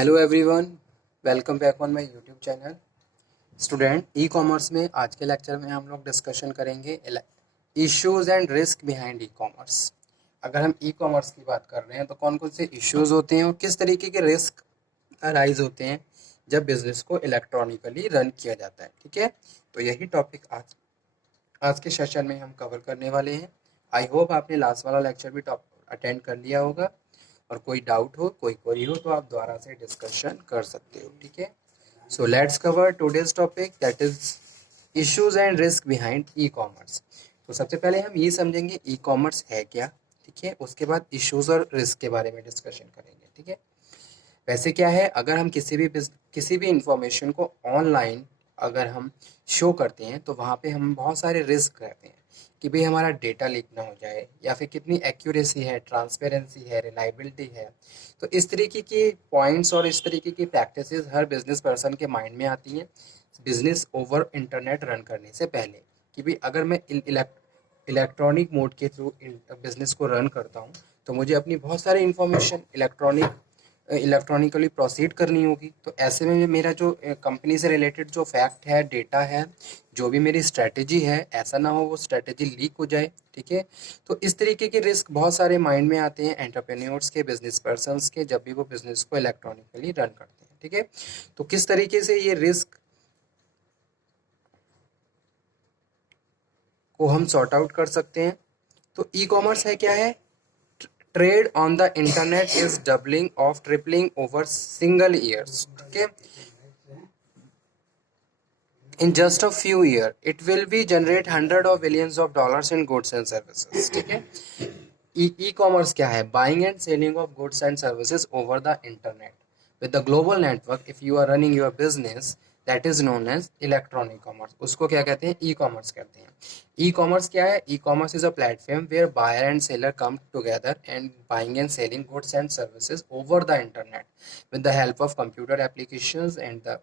Hello everyone, welcome back on my YouTube channel. Student, e commerce में आज के lecture में हम लोग डिस्कशन करेंगे issues and risk behind e commerce. अगर हम ई कॉमर्स की बात कर रहे हैं तो कौन कौन से इश्यूज होते हैं और किस तरीके के रिस्क अराइज होते हैं जब बिजनेस को इलेक्ट्रॉनिकली रन किया जाता है। ठीक है, तो यही टॉपिक आज के सेशन में हम कवर करने वाले हैं। आई होप आपने लास्ट वाला लेक्चर भी अटेंड कर लिया होगा और कोई डाउट हो, कोई क्वेरी हो तो आप दोबारा से डिस्कशन कर सकते हो। ठीक है, so let's cover today's topic, that is issues and risk behind e commerce. तो सबसे पहले हम ये समझेंगे ई कॉमर्स है क्या। ठीक है, उसके बाद इश्यूज और रिस्क के बारे में डिस्कशन करेंगे। ठीक है, वैसे क्या है, अगर हम किसी भी इंफॉर्मेशन को ऑनलाइन अगर हम शो करते हैं तो वहाँ पे हम बहुत सारे रिस्क रहते हैं कि भाई हमारा डेटा लीक ना हो जाए या फिर कितनी एक्यूरेसी है, ट्रांसपेरेंसी है, रिलायबिलिटी है। तो इस तरीके की पॉइंट्स और इस तरीके की प्रैक्टिसेस हर बिजनेस पर्सन के माइंड में आती हैं बिजनेस ओवर इंटरनेट रन करने से पहले कि भाई अगर मैं इलेक्ट्रॉनिक मोड के थ्रू बिजनेस को रन करता हूँ तो मुझे अपनी बहुत सारी इंफॉर्मेशन इलेक्ट्रॉनिकली प्रोसीड करनी होगी। तो ऐसे में मेरा जो कंपनी से रिलेटेड जो फैक्ट है, डेटा है, जो भी मेरी स्ट्रैटेजी है, ऐसा ना हो वो स्ट्रैटेजी लीक हो जाए। ठीक है, तो इस तरीके के रिस्क बहुत सारे माइंड में आते हैं एंटरप्रेन्योर्स के, बिजनेस पर्सनस के, जब भी वो बिजनेस को इलेक्ट्रॉनिकली रन करते हैं। ठीक है, तो किस तरीके से ये रिस्क को हम सॉर्ट आउट कर सकते हैं। तो ई कॉमर्स है क्या है, trade on the internet is doubling of tripling over single years. ठीक है, in just a few years it will be generate hundred of billions of dollars in goods and services. ठीक है, e commerce क्या है, buying and selling of goods and services over the internet with the global network. If you are running your business that is known as electronic commerce, उसको क्या कहते हैं, e commerce कहते हैं। ई कॉमर्स क्या है, e commerce is a platform where buyer and seller come together and buying and selling goods and services over the internet with the help of computer applications and the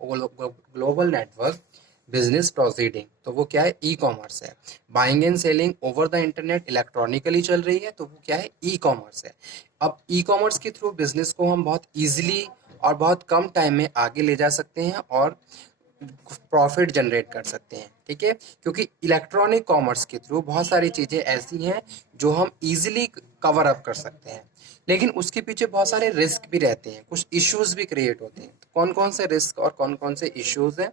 global network business proceeding. तो वो क्या है, e commerce है। Buying and selling over the internet electronically चल रही है तो वो क्या है, ई कॉमर्स है। अब ई कॉमर्स के थ्रू बिजनेस को हम बहुत इजीली और बहुत कम टाइम में आगे ले जा सकते हैं और प्रॉफिट जनरेट कर सकते हैं। ठीक है, क्योंकि इलेक्ट्रॉनिक कॉमर्स के थ्रू बहुत सारी चीज़ें ऐसी हैं जो हम इजीली कवर अप कर सकते हैं, लेकिन उसके पीछे बहुत सारे रिस्क भी रहते हैं, कुछ इश्यूज भी क्रिएट होते हैं। तो कौन कौन से रिस्क और कौन कौन से इश्यूज हैं,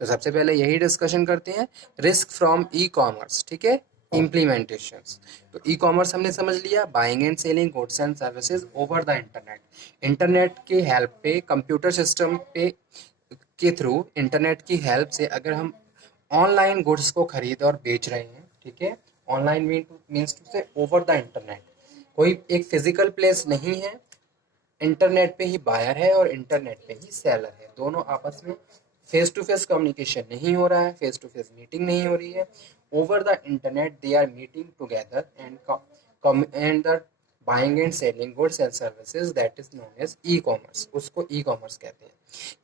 तो सबसे पहले यही डिस्कशन करते हैं, रिस्क फ्रॉम ई कॉमर्स। ठीक है, इम्प्लीमेंटेशंस। तो ई कॉमर्स हमने समझ लिया, buying and selling goods and services over the internet. Internet के हेल्प पे, कंप्यूटर सिस्टम पे के थ्रू, इंटरनेट की हेल्प से अगर हम ऑनलाइन गुड्स को खरीद और बेच रहे हैं। ठीक है, ऑनलाइन मीन्स टू से ओवर द इंटरनेट, कोई एक फिजिकल प्लेस नहीं है, इंटरनेट पे ही बायर है और इंटरनेट पे ही सेलर है, दोनों आपस में फेस टू फेस कम्युनिकेशन नहीं हो रहा है, फेस टू फेस मीटिंग नहीं हो रही है, over the internet they are meeting together and the buying and selling goods and services, that is known as e commerce, उसको ई कॉमर्स कहते हैं।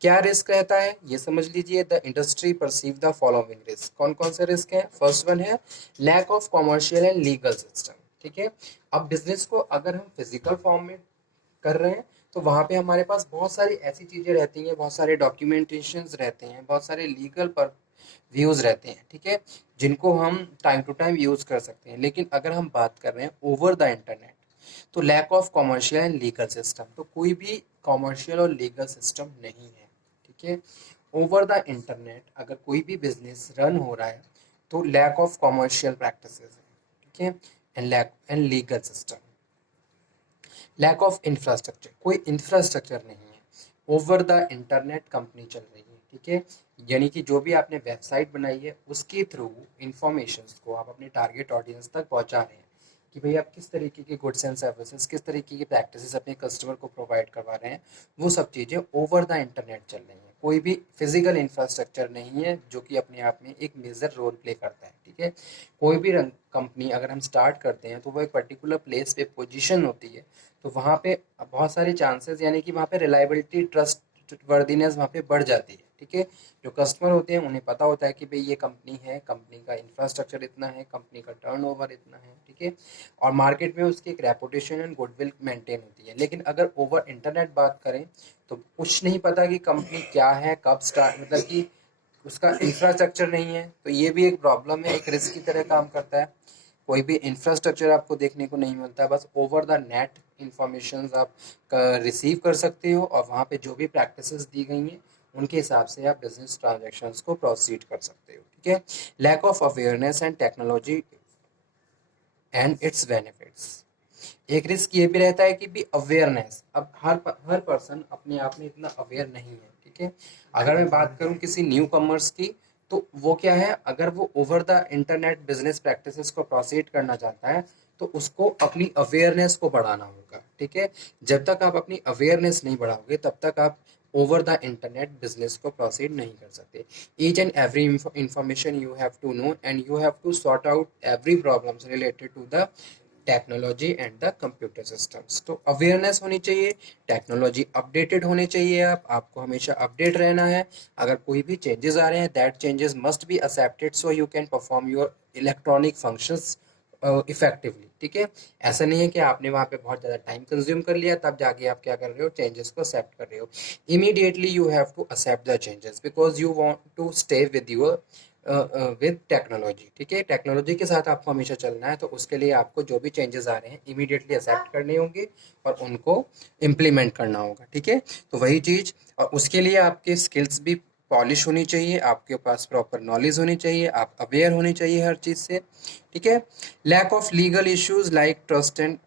क्या रिस्क रहता है ये समझ लीजिए, the industry perceive the following risk. कौन कौन से रिस्क हैं, फर्स्ट वन है lack of commercial and legal system. ठीक है, अब बिजनेस को अगर हम फिजिकल फॉर्म में कर रहे हैं तो वहाँ पे हमारे पास बहुत सारी ऐसी चीज़ें रहती हैं, बहुत सारे डॉक्यूमेंटेशंस रहते हैं, बहुत सारे लीगल पर व्यूज़ रहते हैं। ठीक है, जिनको हम टाइम टू टाइम यूज़ कर सकते हैं, लेकिन अगर हम बात कर रहे हैं ओवर द इंटरनेट तो lack of commercial and legal system, तो कोई भी कॉमर्शियल और लीगल सिस्टम नहीं है। ठीक है, ओवर द इंटरनेट अगर कोई भी बिजनेस रन हो रहा है तो लैक ऑफ कॉमर्शियल प्रैक्टिसेस है। ठीक है, and legal system, lack of infrastructure, कोई इंफ्रास्ट्रक्चर नहीं है, ओवर द इंटरनेट कंपनी चल रही है। ठीक है, यानी कि जो भी आपने वेबसाइट बनाई है उसके थ्रू इंफॉर्मेशंस को आप अपने टारगेट ऑडियंस तक पहुंचा रहे हैं कि भाई आप किस तरीके के गुड्स एंड सर्विसेज, किस तरीके की प्रैक्टिसेस अपने कस्टमर को प्रोवाइड करवा रहे हैं, वो सब चीज़ें ओवर द इंटरनेट चल रही हैं। कोई भी फिजिकल इंफ्रास्ट्रक्चर नहीं है जो कि अपने आप में एक मेजर रोल प्ले करता है। ठीक है, कोई भी कंपनी अगर हम स्टार्ट करते हैं तो वो एक पर्टिकुलर प्लेस पे पोजीशन होती है, तो वहाँ पे बहुत सारे चांसेस, यानी कि वहाँ पे रिलायबिलिटी, ट्रस्ट वर्दीनेस वहाँ पे बढ़ जाती है। ठीक है। जो कस्टमर होते हैं उन्हें पता होता है कि भाई ये कंपनी है, कंपनी का इंफ्रास्ट्रक्चर इतना है, कंपनी का टर्नओवर इतना है, ठीक है, और मार्केट में उसकी एक रेपुटेशन एंड गुडविल मेंटेन होती है। लेकिन अगर ओवर इंटरनेट बात करें तो कुछ नहीं पता कि कंपनी क्या है, कब स्टार्ट, मतलब कि उसका इंफ्रास्ट्रक्चर नहीं है, तो ये भी एक प्रॉब्लम है, एक रिस्क की तरह काम करता है। कोई भी इंफ्रास्ट्रक्चर आपको देखने को नहीं मिलता, बस ओवर द नेट इंफॉर्मेशन आप रिसीव कर सकते हो और वहाँ पे जो भी प्रैक्टिसेस दी गई हैं उनके हिसाब से आप बिजनेस ट्रांजैक्शंस को प्रोसीड कर सकते हो, ठीक है। Lack of awareness and technology and its benefits. एक रिस्क ये भी रहता है कि भी अवेयरनेस, अब हर पर्सन अपने आप में इतना अवेयर नहीं है, ठीक है। अगर मैं बात करूं किसी न्यू कमर्स की, तो वो क्या है, अगर वो over the internet business practices को प्रोसीड करना चाहता है तो उसको अपनी अवेयरनेस को बढ़ाना होगा, ठीक है। जब तक आप अपनी अवेयरनेस नहीं बढ़ाओगे तब तक आप ओवर द इंटरनेट बिजनेस को प्रोसीड नहीं कर सकते। Each and every information you have to know and you have to sort out every problems related to the technology and the computer systems. तो अवेयरनेस होनी चाहिए, टेक्नोलॉजी अपडेटेड होनी चाहिए, आपको हमेशा अपडेट रहना है। अगर कोई भी चेंजेस आ रहे हैं, that changes must be accepted so you can perform your electronic functions effectively, ठीक है। ऐसा नहीं है कि आपने वहाँ पे बहुत ज़्यादा टाइम कंज्यूम कर लिया तब जाके आप क्या कर रहे हो, चेंजेस को एक्सेप्ट कर रहे हो। Immediately you have to accept the changes because you want to stay with your with technology, ठीक है। टेक्नोलॉजी के साथ आपको हमेशा चलना है, तो उसके लिए आपको जो भी चेंजेस आ रहे हैं इमीडिएटली एक्सेप्ट करने होंगे और उनको इम्प्लीमेंट करना होगा, ठीक है। तो वही चीज़, और उसके लिए आपके स्किल्स भी पॉलिश होनी चाहिए, आपके पास प्रॉपर नॉलेज होनी चाहिए, आप अवेयर होनी चाहिए हर चीज़ से, ठीक है। Lack of legal issues like trust and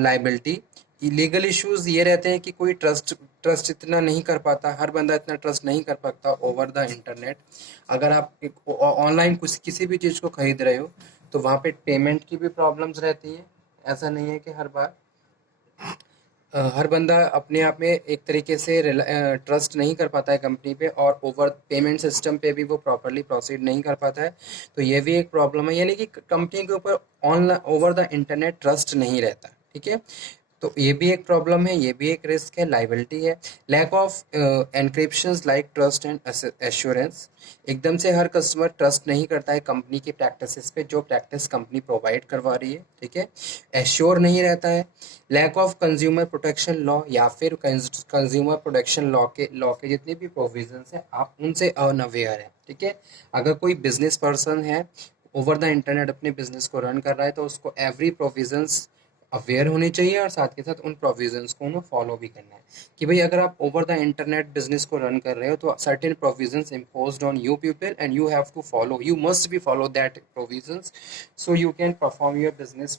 liability. Legal issues ये रहते हैं कि कोई ट्रस्ट इतना नहीं कर पाता, हर बंदा इतना ट्रस्ट नहीं कर पाता ओवर द इंटरनेट। अगर आप ऑनलाइन कुछ किसी भी चीज़ को खरीद रहे हो तो वहाँ पे पेमेंट की भी प्रॉब्लम्स रहती है। ऐसा नहीं है कि हर बार हर बंदा अपने आप में एक तरीके से ट्रस्ट नहीं कर पाता है कंपनी पे, और ओवर पेमेंट सिस्टम पे भी वो प्रॉपरली प्रोसीड नहीं कर पाता है। तो ये भी एक प्रॉब्लम है, यानी कि कंपनी के ऊपर online over the internet trust नहीं रहता, ठीक है। तो ये भी एक प्रॉब्लम है, ये भी एक रिस्क है, लाइबिलिटी है। Lack of encryptions like trust and assurance. एकदम से हर कस्टमर ट्रस्ट नहीं करता है कंपनी की प्रैक्टिसेस पे, जो प्रैक्टिस कंपनी प्रोवाइड करवा रही है, ठीक है, एश्योर नहीं रहता है। Lack of consumer protection law, या फिर कंज्यूमर प्रोटेक्शन लॉ के जितने भी प्रोविजंस हैं आप उनसे अनअवेयर हैं, ठीक है। अगर कोई बिजनेस पर्सन है ओवर द इंटरनेट अपने बिजनेस को रन कर रहा है तो उसको एवरी प्रोविजंस अवेयर होनी चाहिए और साथ के साथ उन प्रोविजंस को उन्हें फॉलो भी करना है। कि भाई अगर आप ओवर द इंटरनेट बिजनेस को रन कर रहे हो तो certain provisions imposed on you people and you have to follow, you must be follow that provisions so you can perform your business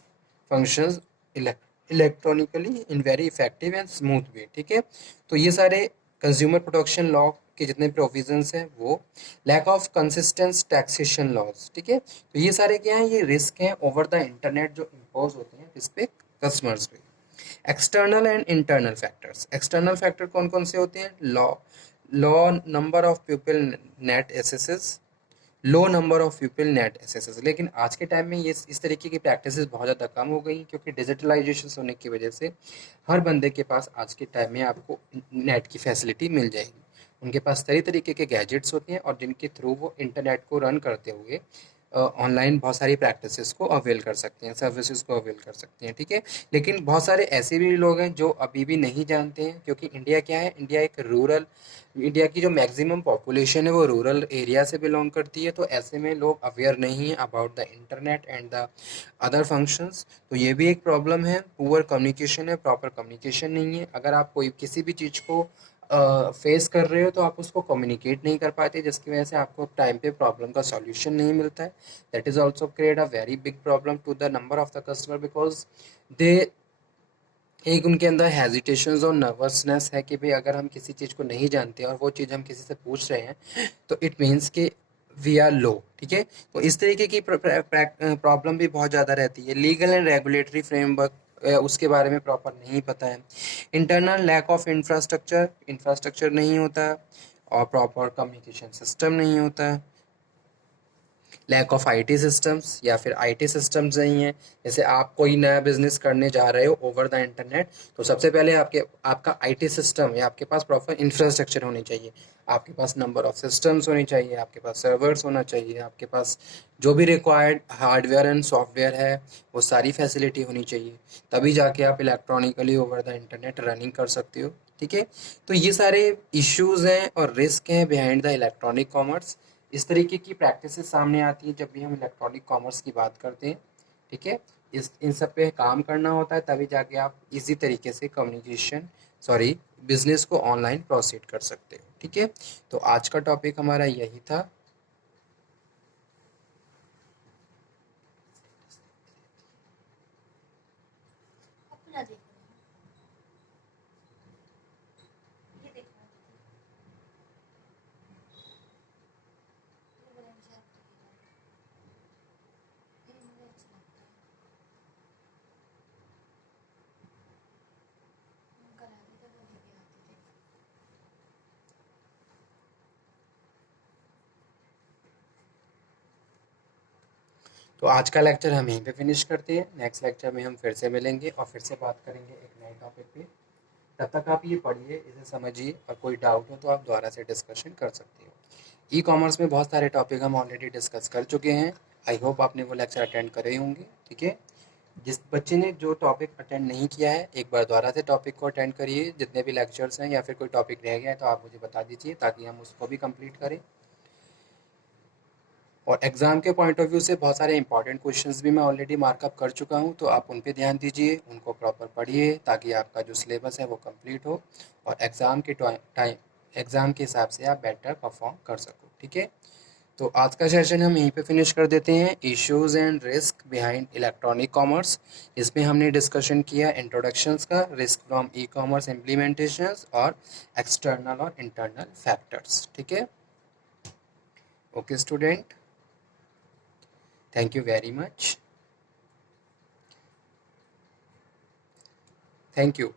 functions electronically in very effective and smooth way, ठीक है। तो ये सारे consumer protection law के जितने provisions हैं वो। Lack of consistence taxation laws, ठीक है। तो ये सारे क्या हैं, ये रिस्क हैं ओवर द इंटरनेट जो इम्पोज होते हैं किस पे, कस्टमर्स पे। External and internal factors. External factor कौन कौन से होते हैं, low number of people net accesses, low number of people net accesses. लेकिन आज के टाइम में ये इस तरीके की प्रैक्टिसेस बहुत ज़्यादा कम हो गई क्योंकि डिजिटलाइजेशन होने की वजह से हर बंदे के पास आज के टाइम में आपको नेट की फैसिलिटी मिल जाएगी। उनके पास तरह तरीके के गैजेट्स होते हैं और जिनके थ्रू वो इंटरनेट को रन करते हुए ऑनलाइन बहुत सारी प्रैक्टिसेस को अवेल कर सकते हैं, सर्विसेज को अवेल कर सकते हैं, ठीक है। लेकिन बहुत सारे ऐसे भी लोग हैं जो अभी भी नहीं जानते हैं, क्योंकि इंडिया क्या है, इंडिया एक रूरल, इंडिया की जो मैक्सिमम पॉपुलेशन है वो रूरल एरिया से बिलोंग करती है। तो ऐसे में लोग अवेयर नहीं है about the internet and the other functions. तो ये भी एक प्रॉब्लम है, पुअर कम्युनिकेशन है, प्रॉपर कम्युनिकेशन नहीं है। अगर आप कोई किसी भी चीज़ को फेस कर रहे हो तो आप उसको कम्युनिकेट नहीं कर पाते, जिसकी वजह से आपको टाइम पे प्रॉब्लम का सॉल्यूशन नहीं मिलता है। That is also create a very big problem to the number of the customer because they, एक उनके अंदर हेजिटेशंस और नर्वसनेस है कि भाई अगर हम किसी चीज़ को नहीं जानते और वो चीज़ हम किसी से पूछ रहे हैं तो इट मीन्स कि वी आर लो, ठीक है। तो इस तरीके की प्रॉब्लम भी बहुत ज़्यादा रहती है। लीगल एंड रेगुलेटरी फ्रेमवर्क उसके बारे में प्रॉपर नहीं पता है। Internal lack of infrastructure, infrastructure नहीं होता और प्रॉपर कम्युनिकेशन सिस्टम नहीं होता है। लैक ऑफ आईटी सिस्टम्स, या फिर आईटी सिस्टम्स नहीं है। जैसे आप कोई नया बिजनेस करने जा रहे हो ओवर द इंटरनेट, तो सबसे पहले आपका आईटी सिस्टम या आपके पास प्रॉपर इंफ्रास्ट्रक्चर होनी चाहिए। आपके पास नंबर ऑफ सिस्टम्स होनी चाहिए, आपके पास सर्वर्स होना चाहिए, आपके पास जो भी रिक्वायर्ड हार्डवेयर एंड सॉफ्टवेयर है वो सारी फैसिलिटी होनी चाहिए। तभी जाके आप electronically over the internet running कर सकते हो। ठीक है, तो ये सारे इश्यूज हैं और रिस्क हैं बिहाइंड द इलेक्ट्रॉनिक कॉमर्स। इस तरीके की प्रैक्टिसेस सामने आती हैं जब भी हम इलेक्ट्रॉनिक कॉमर्स की बात करते हैं। ठीक है, इस इन सब पे काम करना होता है, तभी जाके आप इजी तरीके से बिजनेस को ऑनलाइन प्रोसीड कर सकते हो। ठीक है, तो आज का टॉपिक हमारा यही था। अपना देखो, ये देखो, ये बड़ा अच्छा लगता है, ये मुझे अच्छा लगता है, हम करा दी तो वो लेके आते थे। तो आज का लेक्चर हम यहीं पे फिनिश करते हैं। नेक्स्ट लेक्चर में हम फिर से मिलेंगे और फिर से बात करेंगे एक नए टॉपिक पे। तब तक आप ये पढ़िए, इसे समझिए, और कोई डाउट हो तो आप दोबारा से डिस्कशन कर सकते हो। ई कॉमर्स में बहुत सारे टॉपिक हम ऑलरेडी डिस्कस कर चुके हैं। आई होप आपने वो लेक्चर अटेंड करे होंगे। ठीक है, जिस बच्चे ने जो टॉपिक अटेंड नहीं किया है, एक बार दोबारा से टॉपिक को अटेंड करिए। जितने भी लेक्चर्स हैं या फिर कोई टॉपिक रह गया है तो आप मुझे बता दीजिए, ताकि हम उसको भी कंप्लीट करें। और एग्ज़ाम के पॉइंट ऑफ व्यू से बहुत सारे इंपॉर्टेंट क्वेश्चंस भी मैं ऑलरेडी मार्कअप कर चुका हूँ, तो आप उन पे ध्यान दीजिए, उनको प्रॉपर पढ़िए, ताकि आपका जो सिलेबस है वो कंप्लीट हो और एग्ज़ाम के हिसाब से आप बेटर परफॉर्म कर सको। ठीक है, तो आज का सेशन हम यहीं पे फिनिश कर देते हैं। Issues and risk behind electronic commerce, इसमें हमने डिस्कशन किया इंट्रोडक्शंस का, risk from e commerce implementations और एक्सटर्नल और इंटरनल फैक्टर्स। ठीक है, okay student, thank you very much, thank you।